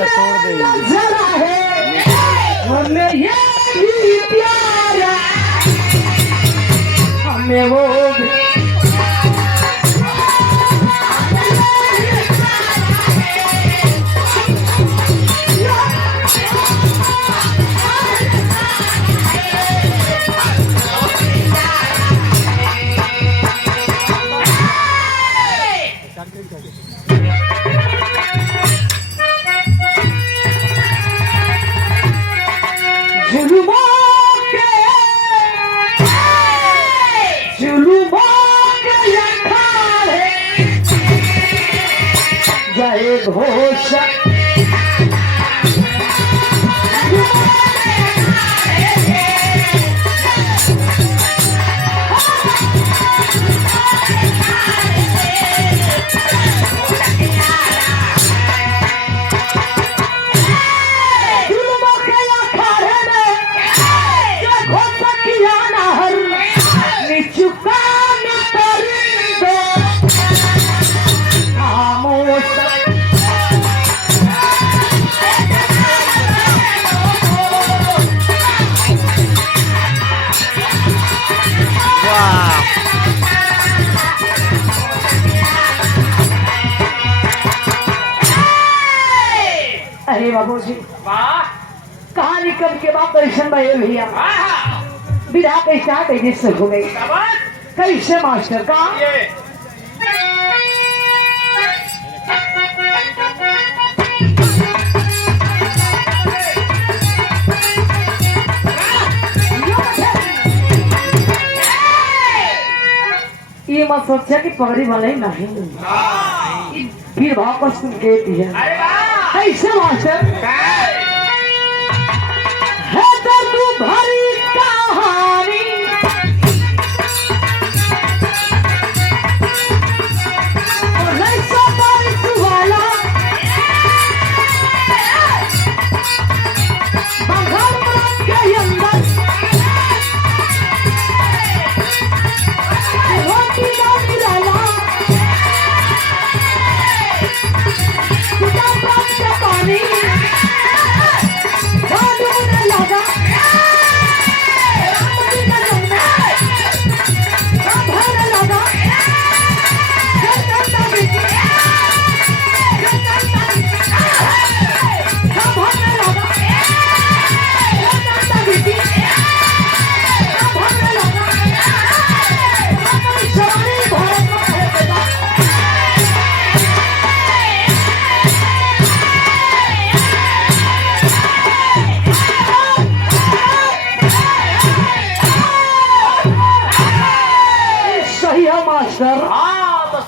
का तोड़ देंगे। जरा है हमें ये भी प्यारा, हमें वो भी घोष बाबूजी कहानी कब के बाद दर्शन भाई भैया विधा कैसा कैसे से हो गई कैसे मास्टर का ये मत सोचा कि पगड़ी वाले नहीं फिर वापस सुन के दिया कैसे मास्टर है तो तू भरी कहानी और ऐसा बारिश वाला बंगाल प्रांत के अंदर रोटी डाली डाला पानी लगा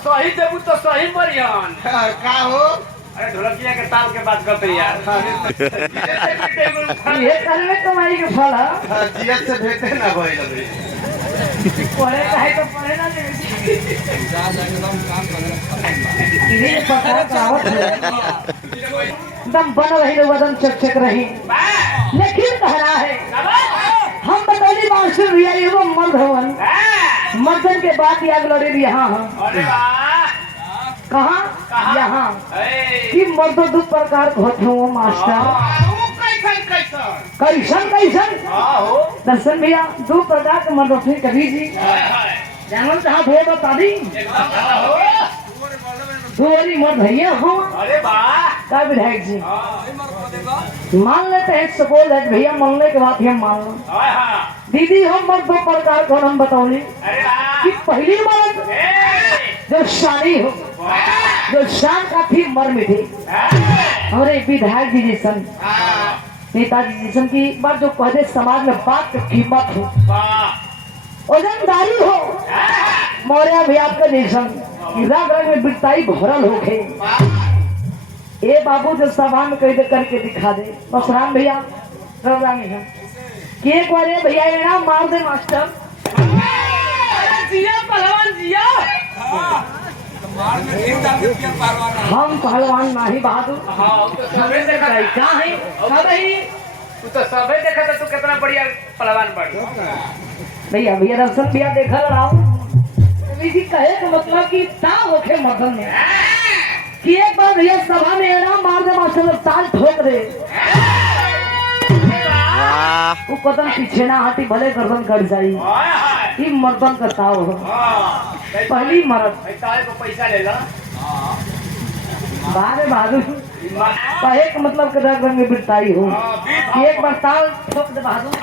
सही देबू तो सही परियान का हो? अरे ढोलकिया के ताल के बात करते यार ये करने कमाई के फल जियत से भेटे ना भइल अभी। पढ़े काहे तो पढ़े ना ये पता करावत है दम बन रही वदन चकचक रही लेकिन कह रहा है हम बतौली मास्टर भैया ये वो मर्द हवन मर्दन के बाद याद लड़े भी यहाँ कहाँ यहाँ कि मर्द दो प्रकार होते हो मास्टर कैसन कैसन दर्शन भैया दो प्रकार के मर्द होते कभी जी जानवर कहाँ थे बता दी दो वाली मर्द भैया हो क्या विधायक जी मान लेते हैं सपोज है भैया मानने के बाद हम मान लो दीदी हम मर्द दो प्रकार को हम बताओगे कि पहली मर्द जो शानी हो जो शान का भी मर्म थे हमारे विधायक जी जैसन नेताजी जैसन की बात जो कहते समाज में बात की कीमत हो वजनदारी हो मौर्य भी आपका जैसन रग रग में बिरताई भरल हो गए ए बाबू जो सभा में कहीं करके दिखा दे बस राम भैया राम कि एक बार भैया ये मार दे मास्टर जिया पहलवान जिया हम पहलवान नहीं बहादुर सबे देखा क्या है सब ही तू तो सबे देखा था तू कितना बढ़िया पहलवान बन भैया भैया दर्शन भैया देखा रहा हूँ कहे तो मतलब कि ता होके मदन में कि एक बार भैया सभा में एड़ा मार दे मास्टर लोग ताल ठोक दे वो कदम पीछे ना हटी भले गर्दन कट जाई ई मर्दन का ताव हो पहली मर्द पैसा ले ला बारे बहादुर कहे का मतलब के रंग में बिरताई हो कि एक बार ताल ठोक दे बहादुर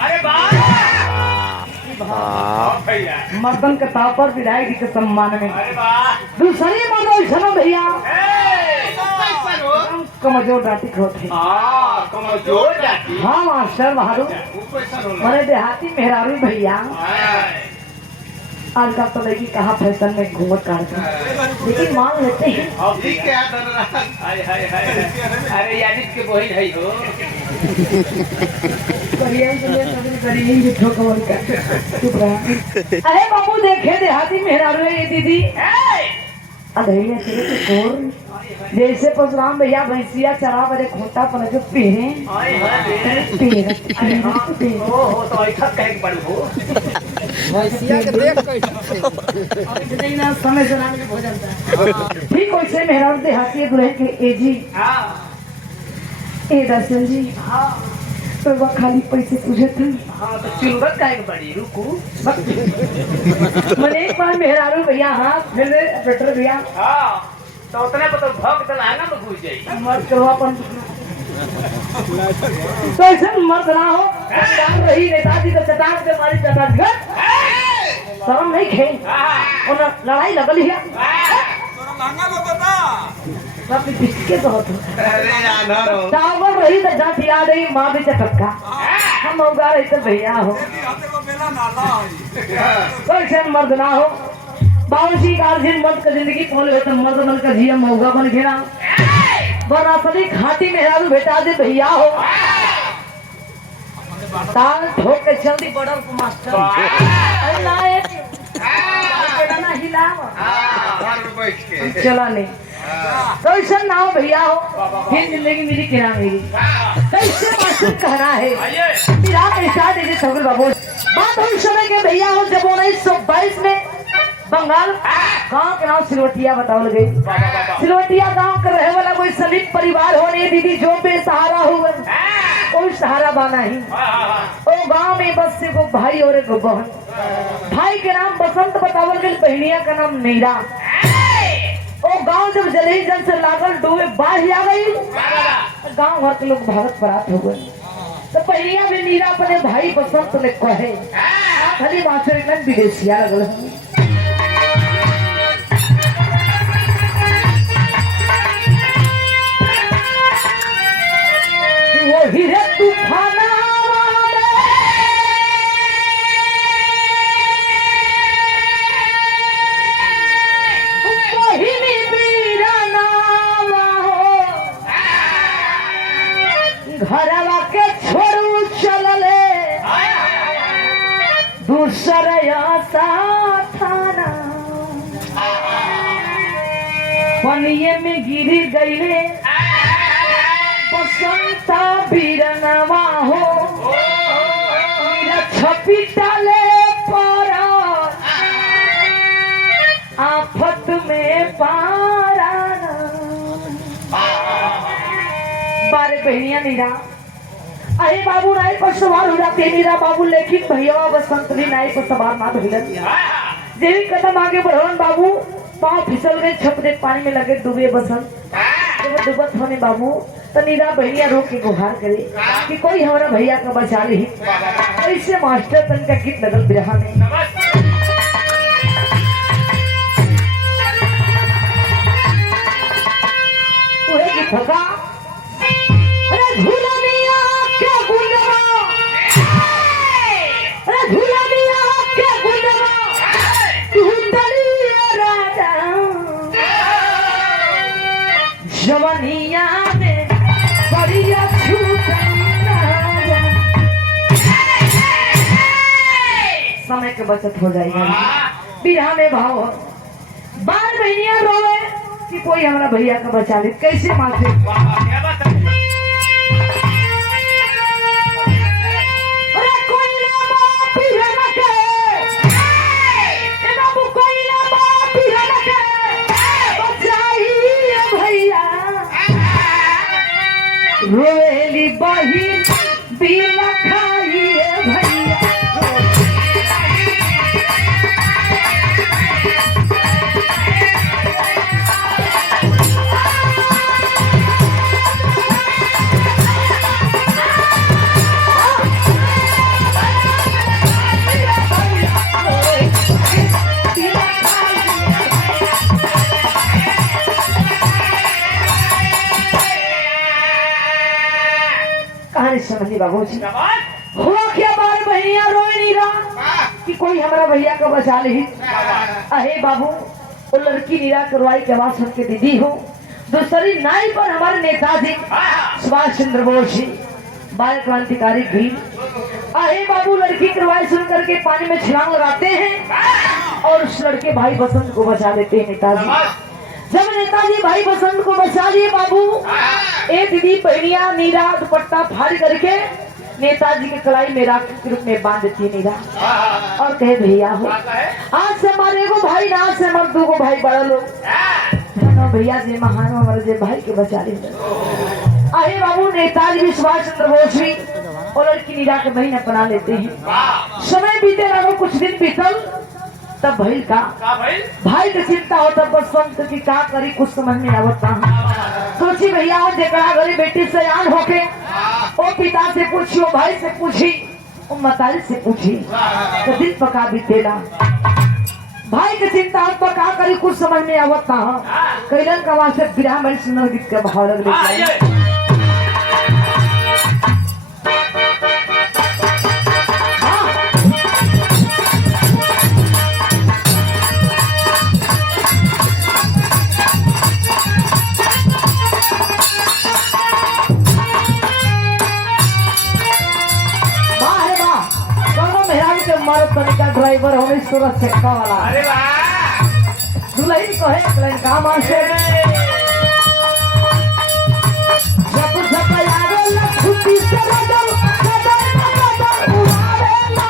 मर्दन के ताव पर विधायक के सम्मान में दूसरी मर्द सुनो भैया कमजोर जाति होते हाँ मास्टर बहादुर मैंने देहाती मेहरारू भैया आजकल तो लड़की कहा फैशन में घूमत काटते लेकिन मान लेते हैं अरे यादित के बहन है हो अरे बाबू देखे देहाती मेहरारू ये दीदी अधैया जैसे परशुराम भैया भैंसिया चरा बड़े खोटा पन जो पीरे समय से भोजन ठीक वैसे मेहरा देहाती दुल्हन के एजी ए दर्शन जी तो वह खाली पैसे तुझे थे तो चिंगत का एक बड़ी रुको मैंने एक बार मेहरारू भैया हाथ फिर बेटर भैया तो उतने पर तो भक्त लाना में घुस जाई मर्द करवापन तो ऐसे मर्द ना हो रही नेताजी तो चटाक के मारी चटाक शर्म नहीं खे और लड़ाई लगल है सब किसके बहुत टावर रही तो जाती आ रही माँ भी चटका हम उगा रही तो भैया हो तो ऐसे मर्द ना हो बाबूजी गार्जियन मर्द का जिंदगी खोल तो मर्द बन का जिया मौका बन घेरा बनासली घाटी में हेरारू बेटा दे भैया हो ताल ठोक के जल्दी बॉर्डर को मास्टर चला नहीं तो ऐसा ना हो भैया हो फिर जिंदगी मेरी किरा मेरी तो इससे मास्टर कहना है मेरा पैसा दे सगुल बाबू बात उस समय के भैया हो जब 1922 में बंगाल गांव के नाम सिलवटिया बताओ लगे सिलवटिया गांव का रहे वाला कोई सलीम परिवार होने दीदी जो बेसहारा हुआ कोई सहारा बाना ही ओ गांव में बस से वो भाई और एक बहन भाई के नाम बसंत बतावल गई बहनिया का नाम नीरा ओ गांव जब जलही जन से लागल डूबे बाढ़ आ गई गांव भर के लोग भारत परात हो गए तो बहनिया भी नीरा अपने भाई बसंत ने कहे खाली मास्टर एकदम विदेशिया लगल वो हीरे तूफाना घरवा के छोड़ू चलले दूसरा थाना पनिये में गिरी गईले बसंता बीरनवा हो मेरा छपीटाले पर आफत में पारा बारे बहनिया नीरा अरे बाबू नाई पर सवार हो जाते नीरा बाबू लेकिन भैया बसंत भी नाई पर सवार ना भइलन जेवी कदम आगे बढ़वन बाबू पाँव फिसल गए छप दे पानी में लगे डूबे बसंत जब डूबत होने बाबू तो नीरा बहनिया रो के गुहार करे कि कोई हमारा भैया का बचा ली ऐसे मास्टर तन का गीत लगल बिरहा में थका अरे झूलनिया के गुंडवा अरे झूलनिया के गुंडवा तू डलिया राजा जवानिया में बढ़िया समय की बचत हो जाएगी बिरहा में भाव बार बहनिया रोए कि कोई हमारा भैया का बचा ले कैसे माथे अरे कोई ले बाप हिरन के ए बाबू कोई ले बाप हिरन के बचाइए भैया रोएली बहिन बिलखाइए भैया कहानी समझी बाबूजी हुआ क्या बार बहनिया रोए नहीं रहा कि कोई हमारा भैया को बचा ली। अहे बाबू वो लड़की नीरा करवाई के बाद सुन के दीदी हो दूसरी नाई पर हमारे नेताजी सुभाष चंद्र बोस जी बाल क्रांतिकारी भी। अहे बाबू लड़की करवाई सुन करके पानी में छलांग लगाते हैं और उस लड़के भाई बसंत को बचा लेते हैं नेताजी। जब नेताजी भाई बसंत को बचा लिए बाबू ए दीदी बहनिया नीरा दुपट्टा फाड़ करके नेताजी के कलाई में राखी के रूप में बांध देती है नीरा और कहे भैया हो आज से हमारे को भाई ना आज से हमारे दो को भाई बड़ा लोग भैया जी महान हमारे जे भाई के बचा ले। अरे बाबू नेताजी भी सुभाष चंद्र बोस भी और लड़की नीरा के बहन अपना लेते हैं। समय बीते लगो कुछ दिन बीतल तब भाई का भाई की चिंता होता बसंत की का करी कुछ समझ में आवता सोची भैया जेकरा घरी बेटी से आन होके ओ पिता से पूछी ओ भाई से पूछी ओ मतारी से पूछी तो दिन पका बीतेला भाई की चिंता पका करी कुछ समझ में आवता कैलन का वास्ते विराम बड़ी सुंदर गीत का भाव लग ड्राइवर होने सूरत चक्का वाला अरे वाह दुल्हन को है प्लेन का मासे जब जब यारो लखुती से बदल बदल उड़ावेला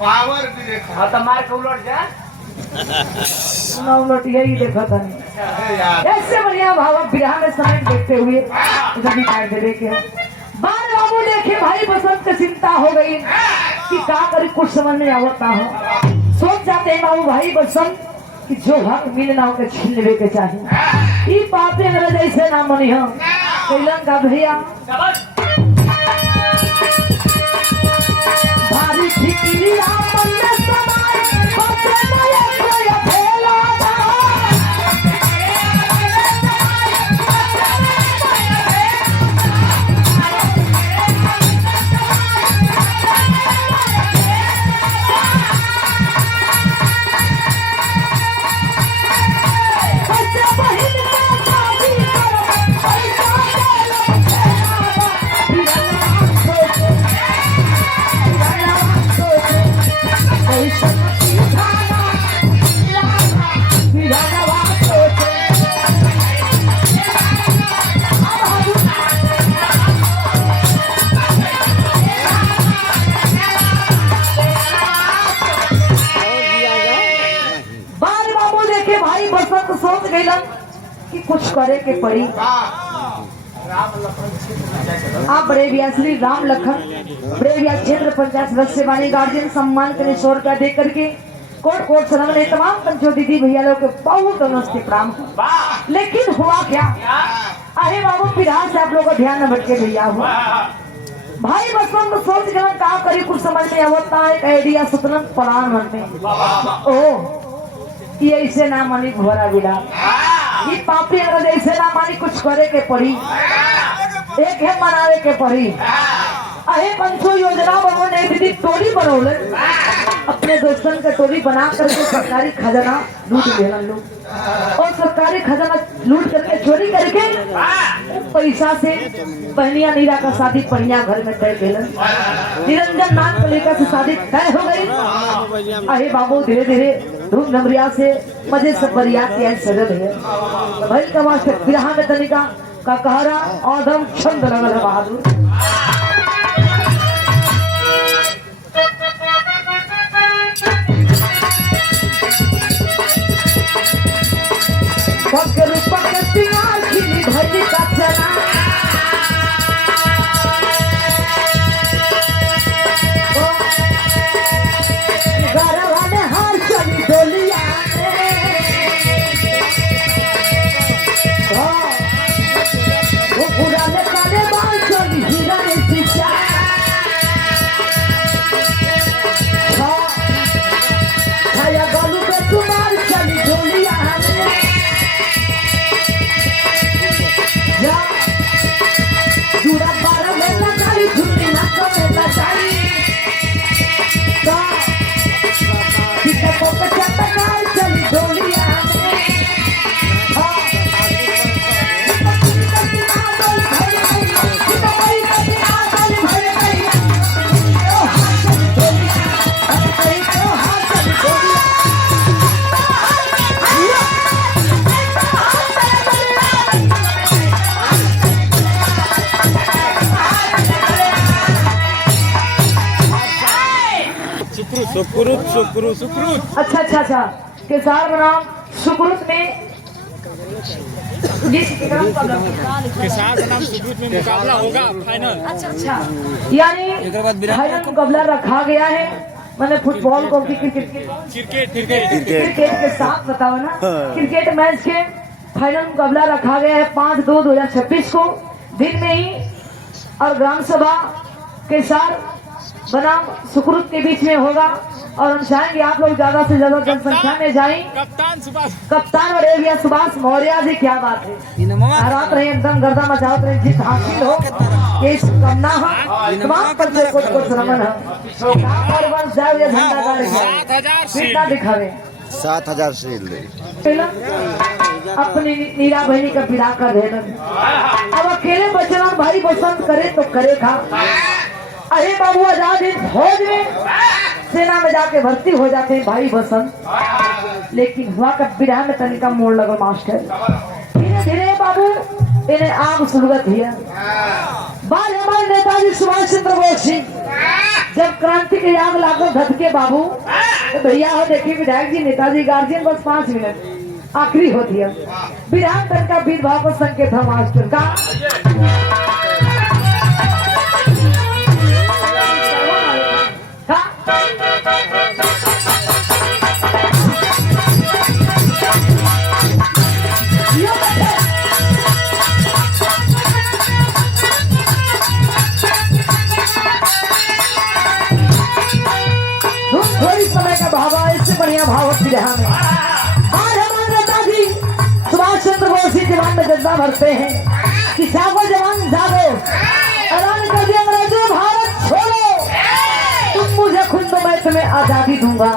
पावर भी देखा हाँ तो मार के उलट जा ना उलट यही देखा था अरे यार ऐसे बढ़िया भाव विराह में समय देखते हुए उधर भी काट दे के बाल बाबू देखे भाई बसंत की चिंता हो गई कि का करी कुछ समझ नहीं आवता हो सोच जाते हैं बाबू भाई बसंत कि जो हक मिलना होकर छीन लेवे के चाहिए ये बातें मेरे जैसे ना मनी हो कैलन का भैया भारी ठिकरी आपन में समाए बचे नया कोई अकेला ना बच्चे बहिन का शादी करो पैसा सोच गई कि कुछ करे के पड़ी। आप बड़े भैया श्री राम लखन बड़े भैया क्षेत्र पंचायत सदस्य वाले गार्जियन सम्मान के लिए 100 रुपया दे करके कोट कोट सलाम तमाम पंचो दीदी भैया लोग के बहुत नमस्ते प्रणाम। लेकिन हुआ क्या अरे बाबू फिलहाल से आप लोग का ध्यान न भटके भैया हुआ भाई बसंत सोच गए का करी कुछ समझ में आवता है आइडिया सुतरन परान मन में ओ ये ऐसे ना मानी भोरा बिला ये पापी अगर ऐसे ना मानी कुछ करे के पड़ी एक है मनावे के पड़ी अहे पंचो योजना बनवने दीदी टोली बनौले अपने दोस्तन का टोली बना करके सरकारी खजाना लूट लेना लोग और सरकारी खजाना लूट करके चोरी करके पैसा से बहनिया नीरा का शादी बढ़िया घर में तय केलन। निरंजन नाथ कलिका से शादी तय हो गई। अहे बाबू धीरे धीरे धूम धमरिया से मजे से बरियात के सजल है भाई का मास्टर विरहा में तनिका का कहरा औधम छंद लगल बहादुर। पकड़ पकड़िया खिली भजी का चना गरवा ने हार चली डोलिया वो पुराने काले बाल चली हीरा ने शीशा छाया बालू पे तुम्हार चली डोलिया सुकृत। अच्छा केसार बनाम सुकृत में किसान का नाम सुकृत में मुकाबला होगा फाइनल। अच्छा यानी फाइनल मुकाबला रखा गया है मैंने फुटबॉल को क्रिकेट के साथ बताओ ना क्रिकेट मैच के फाइनल मुकाबला रखा गया है 5/2/2026 को दिन में ही और ग्राम सभा केसार बनाम सुकृत के बीच में होगा और हम चाहेंगे आप लोग ज्यादा से ज्यादा जनसंख्या में जाएं। कप्तान और एरिया सुभाष मौर्य जी क्या बात है हरात रहे एकदम गर्दा मचावत रहे जीत हासिल हो ये शुभकामना है तमाम पर से कुछ नमन है और वंश जाओ ये झंडा गाड़ी 7,000 दिखावे 7,000 से अपनी नीरा बहनी का विदा कर देना अब अकेले बचना भाई पसंद करे तो करे खा। अरे बाबू आजाद हिंद फौज में सेना में जाके भर्ती हो जाते हैं भाई बसंत लेकिन हुआ का विराह में तनिका मोड़ लगा मास्टर धीरे धीरे बाबू इन्हें आग सुलगत हिया बाल हमारे नेताजी सुभाष चंद्र बोस जी जब क्रांति के आग लागो धटके बाबू तो भैया हो देखिए विधायक जी नेताजी गार्जियन बस 5 मिनट आखिरी होती है विधान तन का भेदभाव को संकेत है मास्टर का थोड़ी समय का भाव इससे बढ़िया भाव विधान में आज हमारे नेताजी सुभाष चंद्र बोस जी जवान में जज्बा भरते हैं कि जागो जवान जागो ऐलान कर दिया अंग्रेजों भारत छोड़ो तुम मुझे खुद मैं तुम्हें आजादी दूंगा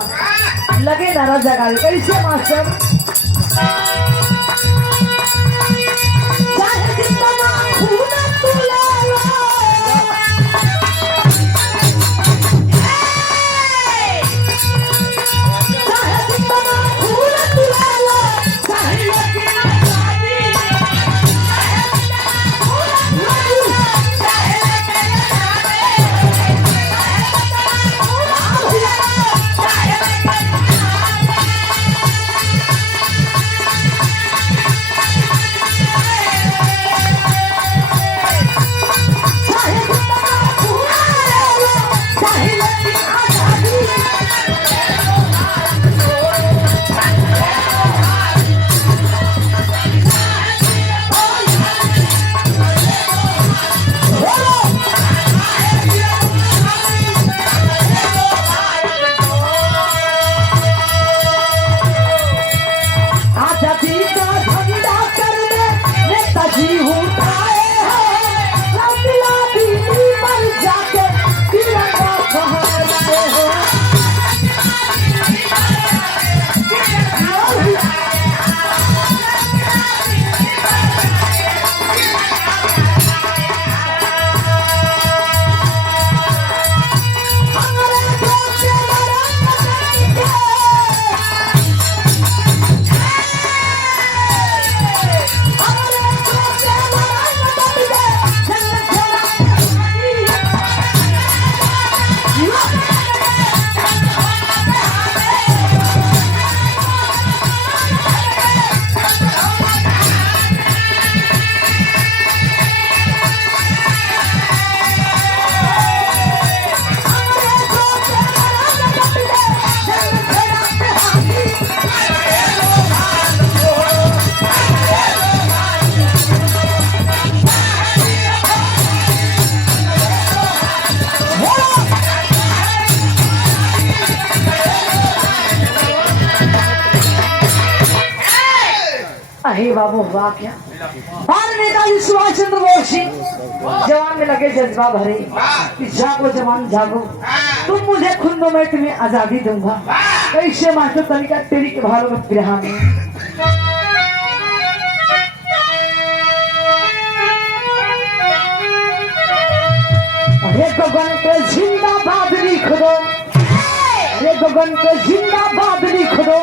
लगे नारा जगा कैसे मास्टर चाहे जितना खून तू ले लो चाहे जितना खून तू ले लो चाहे यकीन आजादी अहे बाबू वाह क्या बाल नेताजी सुभाष चंद्र बोस जी जवान में लगे जज्बा भरे कि जागो जवान जागो, तुम मुझे खून दो मैं तुम्हें आजादी दूंगा। कैसे मास्टर तनिका तेरी के भालों में बिरहा में अरे गगन पे जिंदाबाद लिख दो, अरे गगन पे जिंदाबाद लिख दो,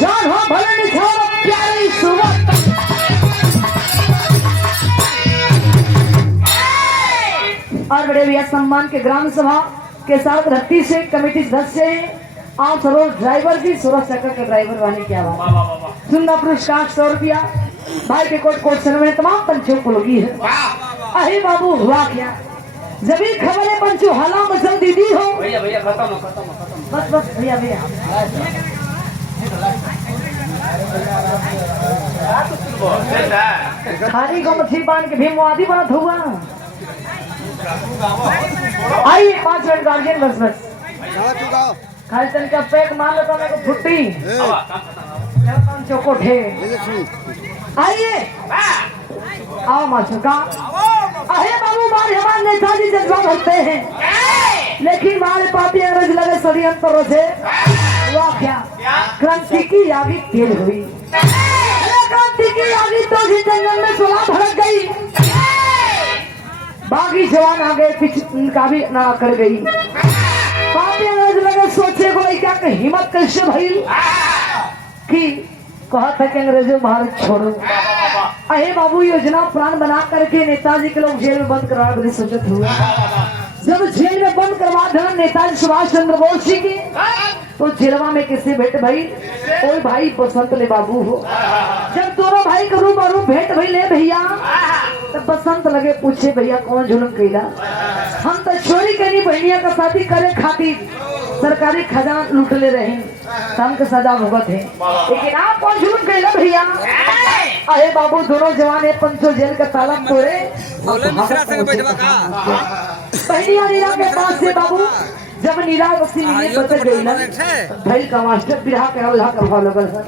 जान हो भले निछाओ प्यारी सुबह। और बड़े भैया सम्मान के ग्राम सभा के साथ 38 से कमेटी सदस्य हैं। आप सरोज ड्राइवर जी, सूरज चक्कर के ड्राइवर वाले क्या बात, सुंदर पुरस्कार 100 रुपया भाई के कोट कोट से में तमाम पंचों को लगी है। अरे बाबू हुआ क्या जब भी खबर है पंचो हाला मचल दीदी हो भैया भैया खत्म बस बस भैया भैया खाली को मछली बांध के भीम आदि बात हुआ। आइए 5 मिनट गार्जियन बस बस खाली तन का पैक मार लेता मेरे को फुट्टी चौकोठे। आइए आओ मास्टर का अहे बाबू मारे हमारे नेताजी जज्बा भरते हैं, लेकिन हमारे पापी अंग्रेज लगे षड्यंत्र से हुआ क्या क्रांति की आगी तेज हुई। क्रांति की आगी तो जंगल में सुलह भड़क गई, बागी जवान आ गए पीछे का भी ना कर गई। पापी अंग्रेज लगे सोचे को क्या हिम्मत कैसे भई कि कहा था कि अंग्रेजों भारत छोड़ो। अहे बाबू योजना प्लान बना करके नेताजी के लोग जेल में बंद करवा बड़ी सोचत हुआ। जब जेल में बंद करवा देना नेताजी सुभाष चंद्र बोस जी की, तो जेलवा में किसी भेंट भाई कोई भाई बसंत ले बाबू हो। जब दोनों भाई का रूप और भेंट भाई ले भैया, तब बसंत लगे पूछे भैया कौन जुलम कैला। हम तो चोरी करी बहनिया का शादी करे खातिर सरकारी खजाना लूट ले रहे, हम के सजा भुगत है, लेकिन आप कौन जुलम कैला भैया। अरे बाबू दोनों जवान है पंचो जेल का ताला तोड़े बहनिया नीरा के पास से बाबू जब नीरा बसी नीले बच गई ना भाई का मास्टर बिरहा के अल्लाह का भाव लगल है।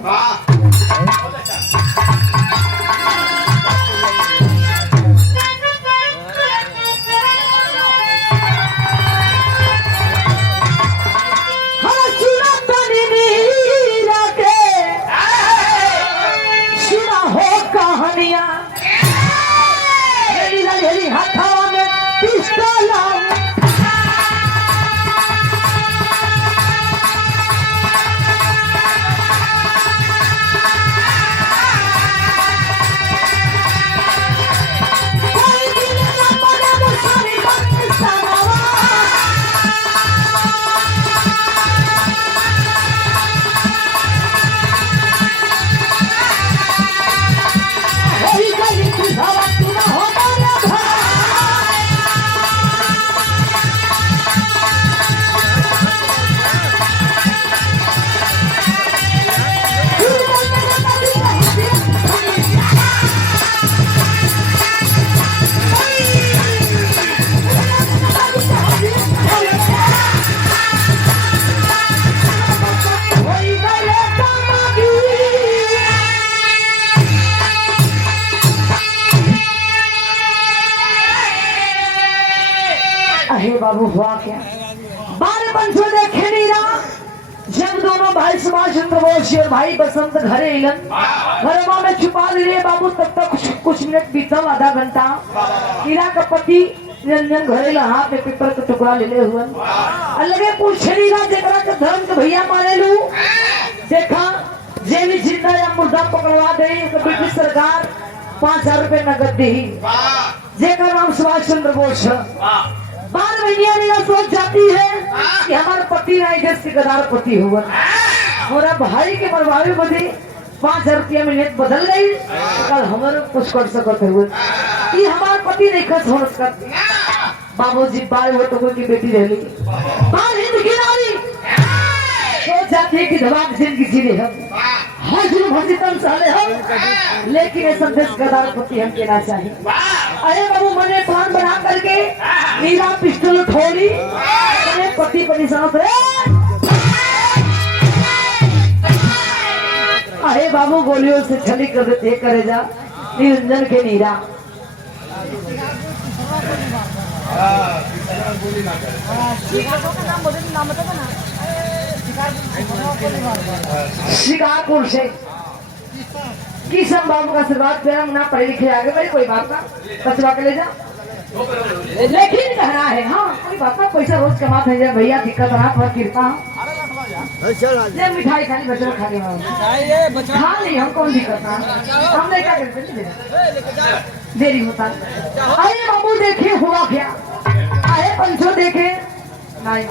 बाबू हुआ क्या बारे पंचों देखे नहीं रहा। जब दोनों भाई सुभाष चंद्र बोस और भाई बसंत घरे इलन घरवा में छुपा लिए बाबू, तब तक कुछ मिनट बीतल आधा घंटा हीरा का पति रंजन घरे हाथ में पेपर का टुकड़ा ले हुआ अलगे पूछे नहीं रहा जेकरा के धर्म के भैया माने लू देखा जे भी जिंदा या मुर्दा पकड़वा दे तो ब्रिटिश सरकार 5000 रुपए नगद दी जेकर नाम सुभाष चंद्र बोस। 12 महीने सोच जाती है कि हमारा पति ना देश के गदार पति हुआ और भाई के मरवावे बदे 5000 रुपया में नेट बदल गई। कल हमारे कुछ कर सकते हुए ये हमारे पति नहीं खस हो सकते। बाबूजी बाल हो तो कोई की बेटी रह ली बाल हिंद की नारी सोच जाती है कि धमाक जिंदगी जी रहे हम हजर भजितन साले हम, लेकिन ये संदेश गदार पति हम कहना चाहिए। अरे बाबू मैंने प्लान बना करके नीला पिस्टल ठोली मैंने पति पर निशाना अरे बाबू गोलियों से छली कर देते करे जा निरंजन के नीरा। शिकारपुर से किशन बाबू का आशीर्वाद प्रेम ना पढ़े लिखे आगे भाई कोई बात ना कचवा के ले जा। लेकिन कहना है हाँ कोई बात ना पैसा रोज कमाते हैं जब भैया दिक्कत रहा थोड़ा कृपा ये मिठाई खानी बच्चों खा के खा नहीं हम कौन दिक्कत ना हम नहीं क्या करते देरी होता। अरे बाबू देखे हुआ क्या अरे पंचो देखे नहीं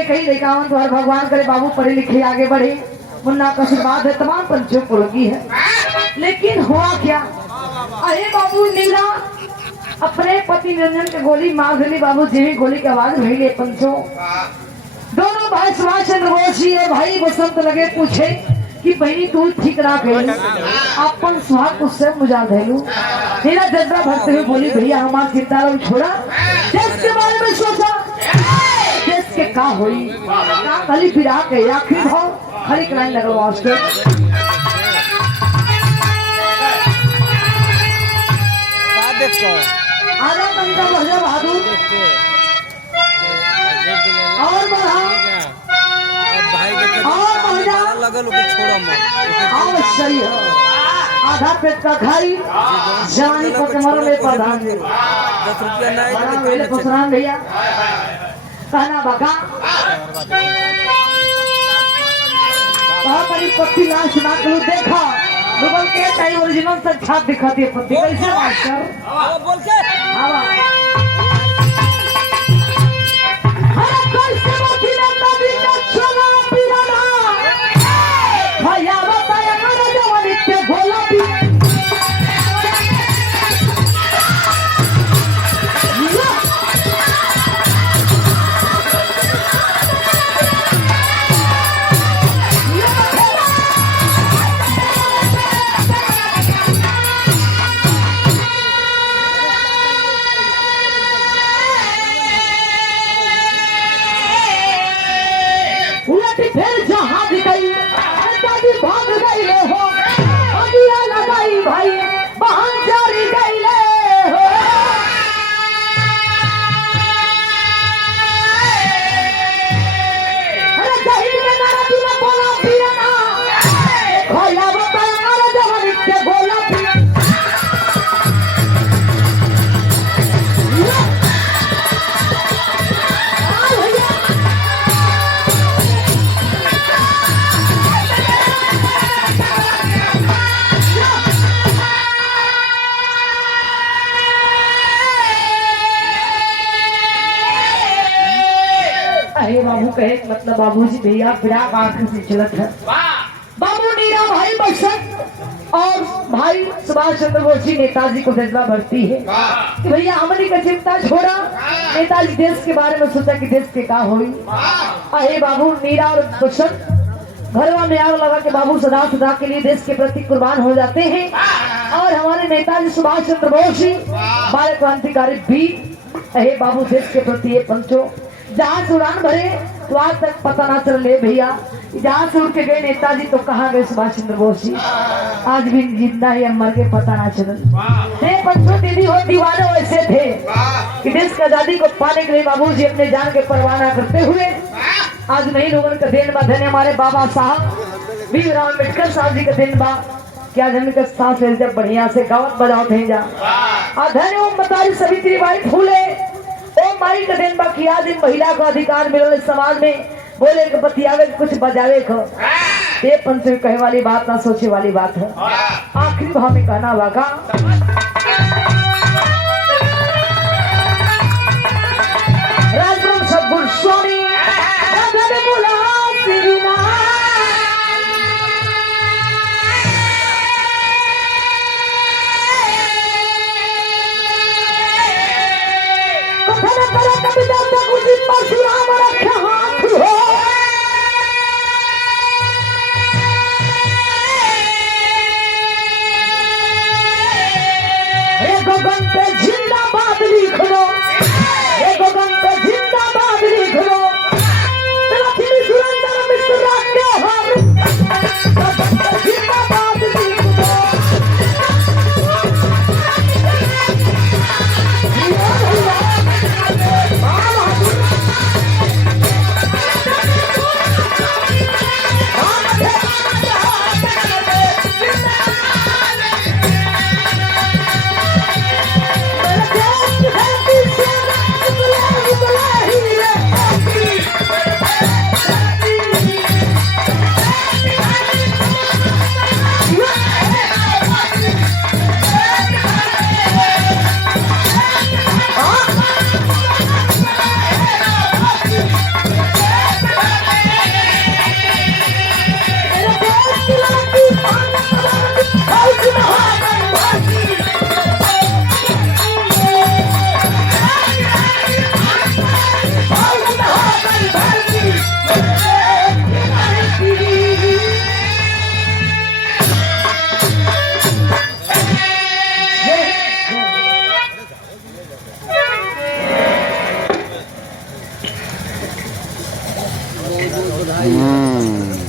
एक ही लेकावन तो हर भगवान करे बाबू पढ़े लिखे आगे बढ़े मुन्ना का आशीर्वाद है तमाम पंचों को लगी है। लेकिन हुआ क्या अरे बाबू नीला अपने पति निरंजन के गोली मार दिली बाबू जी गोली की आवाज भैले पंचों दोनों भाई सुभाष चंद्र बोस जी और भाई बसंत लगे पूछे कि बहनी तू ठीक ना गई अपन सुहाग उससे मुझा धैलू मेरा जज्बा भरते हुए बोली भैया हमारा चिंता लो छोड़ा देश के बारे में सोचा देश के का हुई खाली फिरा के आखिरी भाव खाली क्लाइन लगवा उसके आजा कविता बढ़िया बहादुर और बढ़ा और सही है आधा पेट का खाई जवानी को कमर में प्रधान जी 10 रुपया नहीं खुशराम भैया कहना बका कहीं पत्ती ना सुना करो देखा गूगल के टाइम ओरिजिनल से छाप दिखाती है पत्ती कैसे मास्टर बोल के भाई बहन जारी गईले हो अरे दही में ना तू ना बोला पिया ना खोया बता ना जवानी के बोला पिया बाबू कहे मतलब बाबूजी भैया बिना आंख से चलत है बाबू नीरा भाई बसंत और भाई सुभाष चंद्र बोस जी नेताजी को जज्बा भरती है कि भैया हमने का चिंता छोड़ा नेताजी देश के बारे में सोचा कि देश के का होई अरे बाबू नीरा और बसंत घरवा में आग लगा के बाबू सदा सदा के लिए देश के प्रति कुर्बान हो जाते हैं और हमारे नेताजी सुभाष चंद्र बोस जी बाल क्रांतिकारी वीर अरे बाबू देश के प्रति ये पंचों जहाँ से उड़ान भरे तो आज तक पता ना चल ले भैया जहाँ से उड़ के गए नेताजी तो कहाँ गए सुभाष चंद्र बोस जी आज भी जिंदा है मर के पता ना चल पंचों दीदी हो दीवाने वैसे थे कि देश की आजादी को पाने के लिए बाबू जी अपने जान के परवाह न करते हुए आज नहीं लोगों का देन बा धन्य हमारे बाबा साहब भीमराव अम्बेडकर साहब जी का दिन बा क्या जमीन का सांस ले जब बढ़िया से गावत बजाओ थे जा धन्य ओम बतारी सवित्री बाई फूले ओ माई का दिन बाकी आज इन महिला को अधिकार मिले समाज में बोले कि बतियावे कुछ बजावे को ये पंच कहे वाली बात ना सोचे वाली बात है आखिरी भाव में कहना होगा राजब्रह्म सद्गुरु स्वामी बहुत बधाई हम्म।